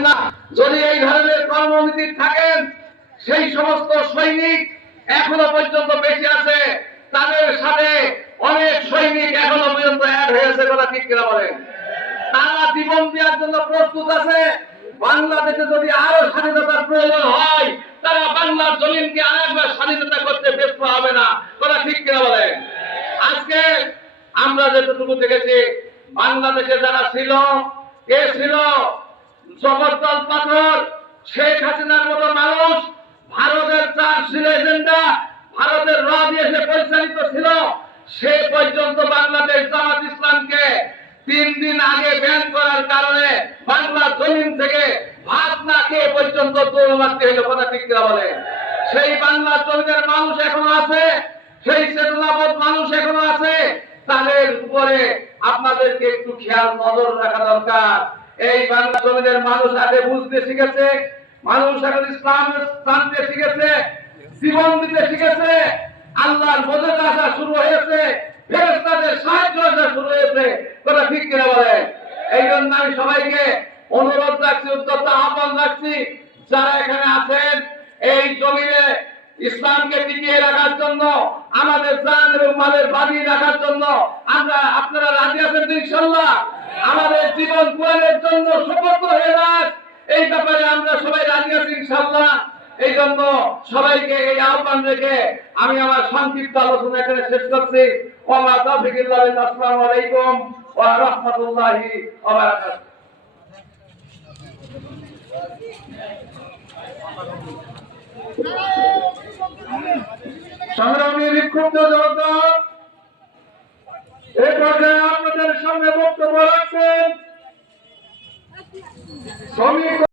না। যদি এই ধরনের কর্মনীতি থাকেন, সেই সমস্ত সৈনিক এখনও পর্যন্ত বেঁচে আছে। তাদের সাথে অনেক সৈনিক এখনও পর্যন্ত অ্যাড হয়েছে কথা ঠিক কিনা বলেন? তারা জীবন দেওয়ার জন্য প্রস্তুত আছে। বাংলাদেশে যদি আরও স্বাধীনতার প্রয়োজন হয়, তারা বাংলার জমিনকে আরেকবার স্বাধীনতা করতে ব্যস্ত হবে না। কথা ঠিক কিনা বলেন? আজকে আমরা যেটুকু দেখেছি, বাংলাদেশে যারা ছিল, কে ছিল? জগদ্দল পাথর, শেখ হাসিনার মতো মানুষ, ভারতের চার ছিল এজেন্ডা, ভারতের র দিয়ে সে পরিচালিত ছিল। সে পর্যন্ত বাংলাদেশ জামাত ইসলামকে তিন দিন আগে ব্যান করার কারণে বাংলা জমিন থেকে ভাত না খেয়ে পর্যন্ত দৌড় হইল কথা ঠিক বলে। সেই বাংলা জমিনের মানুষ এখনও আছে, সেই চেতনাবোধ মানুষ এখনও আছে। তাদের উপরে আপনাদেরকে একটু খেয়াল, নজর রাখা দরকার। এই বাংলা জমিনের মানুষ আগে বুঝতে শিখেছে, মানুষ এখন ইসলাম জানতে শিখেছে, জীবন দিতে শিখেছে, আল্লাহর মদত আসা শুরু হয়েছে ফেরেস্তাদের সাহায্য আসা শুরু হয়েছে। কথা ঠিক কিনা বলে এই জন্য আমি সবাইকে অনুরোধ রাখছি আহ্বান রাখছি, যারা এখানে আছেন, এই জমিনে ইসলামকে টিকিয়ে রাখার জন্য, আমাদের জান এবং মালের বাঁধিয়ে রাখার জন্য, আমরা আপনারা রাজি আছেন ইনশাল্লাহ? জীবন কোরআনের জন্য সুপর্দ হয়ে যাক। এই ব্যাপারে আমরা সবাই রাজি আছি ইনশাল্লাহ এই জন্য সবাইকে এই আহ্বান রেখে আমি আমার সংক্ষিপ্ত আলোচনা এখানে শেষ করছি। ওমা আসসালামু আলাইকুম ওয়া রাহমাতুল্লাহি ওয়া বারাকাতুহু। সংগ্রামী বিক্ষুব্ধ জনতা এই পর্যায়ে আপনাদের সামনে বক্তব্য রাখছেন শ্রমিক